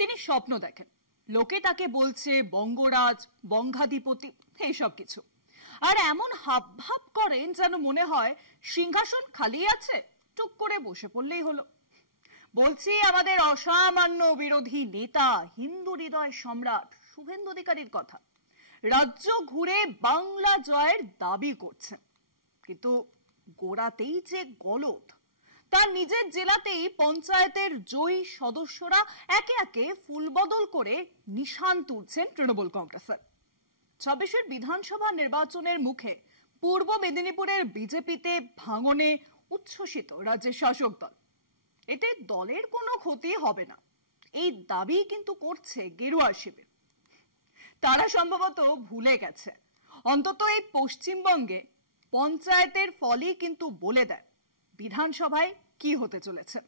তিনি স্বপ্ন দেখেন, লোকে তাকে বলছে বঙ্গরাজ, বঙ্গাধিপতি, এইসব কিছু। আর এমন হাবভাব করেন যেন মনে হয় সিংহাসন খালি আছে, টুক করে বসে পড়লেই হলো। বলছি আমাদের অসামান্য বিরোধী নেতা, হিন্দু হৃদয় সম্রাট শুভেন্দু অধিকারীর কথা। রাজ্য ঘুরে বাংলা জয়ের দাবি করছেন, কিন্তু গোড়াতেই যে গলদ। তার নিজের জেলাতেই পঞ্চায়েতের জয়ী সদস্যরা একে একে ফুলবদল করে নিশান তুলছেন তৃণমূল কংগ্রেসের। 26-এর বিধানসভা নির্বাচনের মুখে পূর্ব মেদিনীপুরের বিজেপিতে ভাঙনে উচ্ছ্বসিত রাজ্যের শাসক দল। এতে দলের কোনো ক্ষতি হবে না, এই দাবি কিন্তু করছে গেরুয়া শিবির। তারা সম্ভবত ভুলে গেছে, অন্তত এই পশ্চিমবঙ্গে পঞ্চায়েতের ফলই কিন্তু বলে দেয় বিধানসভায় কি হতে চলেছে।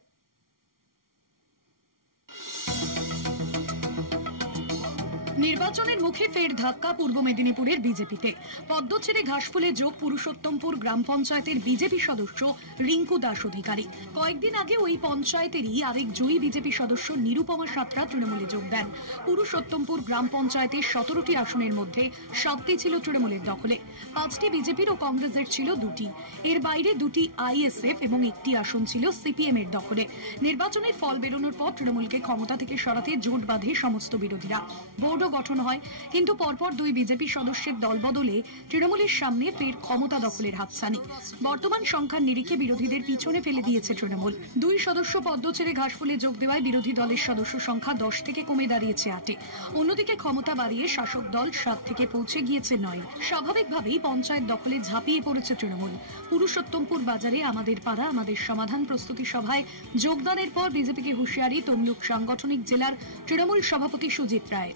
নির্বাচনের মুখে ফের ধাক্কা পূর্ব মেদিনীপুরের বিজেপিতে। পদ্ম ছেড়ে ঘাসফুলে যোগ পুরুষোত্তমপুর গ্রাম পঞ্চায়েতের বিজেপি সদস্য রিঙ্কু দাস অধিকারী। কয়েকদিন আগে ওই পঞ্চায়েতেরই আরেক জয়ী বিজেপি সদস্য নিরুপমা সাঁতরা তৃণমূলে যোগ দেন। পুরুষোত্তমপুর গ্রাম পঞ্চায়েতের 17টি আসনের মধ্যে 7টি ছিল তৃণমূলের দখলে, 5টি বিজেপির ও কংগ্রেসের ছিল 2টি। এর বাইরে 2টি আইএসএফ এবং 1টি আসন ছিল সিপিএম এর দখলে। নির্বাচনের ফল বেরোনোর পর তৃণমূলকে ক্ষমতা থেকে সরাতে জোট বাঁধে সমস্ত বিরোধীরা। বোর্ডও গঠন হয়, কিন্তু পরপর 2 বিজেপি সদস্যের দলবদলে তৃণমূলের সামনে ফের ক্ষমতা দখলের হাতছানি। বর্তমান সংখ্যার নিরিখে বিরোধীদের পিছনে ফেলে দিয়েছে তৃণমূল। 2 সদস্য পদ্ম ছেড়ে ঘাসফুলে যোগ দেওয়ায় বিরোধী দলের সদস্য সংখ্যা 10 থেকে কমে দাঁড়িয়েছে 8-এ। অন্যদিকে ক্ষমতা বাড়িয়ে শাসক দল 7 থেকে পৌঁছে গিয়েছে 9। স্বাভাবিকভাবেই পঞ্চায়েত দখলে ঝাঁপিয়ে পড়েছে তৃণমূল। পুরুষোত্তমপুর বাজারে আমাদের পাড়া আমাদের সমাধান প্রস্তুতি সভায় যোগদানের পর বিজেপিকে হুঁশিয়ারি তমলুক সাংগঠনিক জেলার তৃণমূল সভাপতি সুজিত রায়।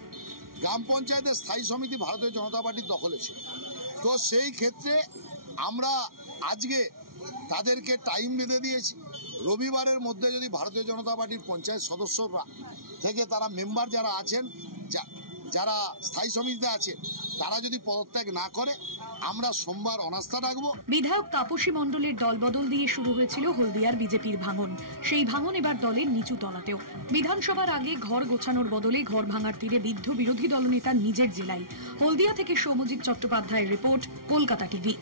গ্রাম পঞ্চায়েতের স্থায়ী সমিতি ভারতীয় জনতা পার্টির দখলে ছিল, তো সেই ক্ষেত্রে আমরা আজকে তাদেরকে টাইম বেঁধে দিয়েছি। রবিবারের মধ্যে যদি ভারতীয় জনতা পার্টির পঞ্চায়েত সদস্যরা থেকে তারা মেম্বার যারা আছেন, যারা স্থায়ী সমিতিতে আছেন, তারা যদি পদত্যাগ না করে আমরা সোমবার অনাস্থা রাখবো। বিধায়ক তাপসী মণ্ডলের দলবদল দিয়ে শুরু হয়েছিল হলদিয়ার বিজেপির ভাঙন। সেই ভাঙন এবার দলের নিচু তলাতেও। বিধানসভার আগে ঘর গোছানোর বদলে ঘর ভাঙার তীরে বিদ্ধ বিরোধী দলনেতার নিজের জেলায়। হলদিয়া থেকে সৌম্যজিৎ চট্টোপাধ্যায়ের রিপোর্ট, কলকাতা টিভি।